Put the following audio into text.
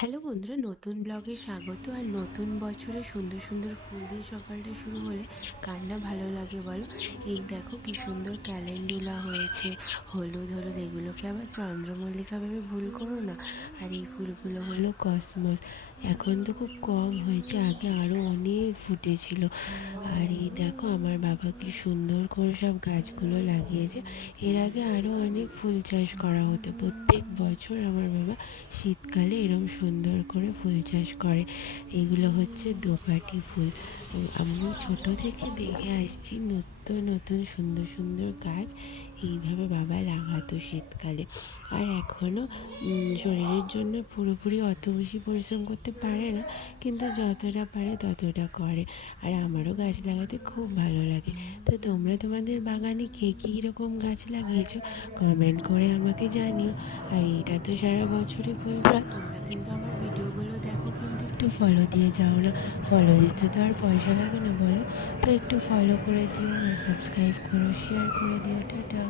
Hello বন্ধুরা, নতুন ব্লগে স্বাগত। আর নতুন বছরে সুন্দর সুন্দর ফুল দিয়ে সকালটা শুরু হলে কার না ভালো লাগে বলো। এই দেখো কি সুন্দর ক্যালেন্ডুলা হয়েছে, হলুদ হলুদ। এগুলোকে আবার চন্দ্রমল্লিকা ভেবে ভুল করো না। আর এই ফুলগুলো হলো কসমস। এখন তো খুব কম হয়েছে, আগে আরও অনেক ফুটেছিল। আর এই দেখো আমার বাবা কি সুন্দর করে সব গাছগুলো লাগিয়েছে। এর আগে আরও অনেক ফুল চাষ করা হতো। প্রত্যেক বছর আমার বাবা শীতকালে এরম সুন্দর করে ফুল চাষ করে। এগুলো হচ্ছে দোপাটি ফুল। আমি ছোট থেকে দেখে আসছি নতুন নতুন সুন্দর সুন্দর গাছ এইভাবে বাবা লাগাতো শীতকালে। আর এখনও শরীরের জন্য পুরোপুরি অত বেশি পরিশ্রম করতে পারে না, কিন্তু যতটা পারে ততটা করে। আর আমারও গাছ লাগাতে খুব ভালো লাগে। তো তোমরা তোমাদের বাগানে কে কী রকম গাছ লাগিয়েছো কমেন্ট করে আমাকে জানিও। আর এটা তো সারা বছরই ফুলবা। তোমরা কিন্তু আমার ভিডিওগুলো দেখো, কিন্তু একটু ফলো দিয়ে যাও না। ফলো দিতে তো আর পয়সা লাগে না বলো। তো একটু ফলো করে দিও আর সাবস্ক্রাইব করো, শেয়ার করে দিও। টাটা।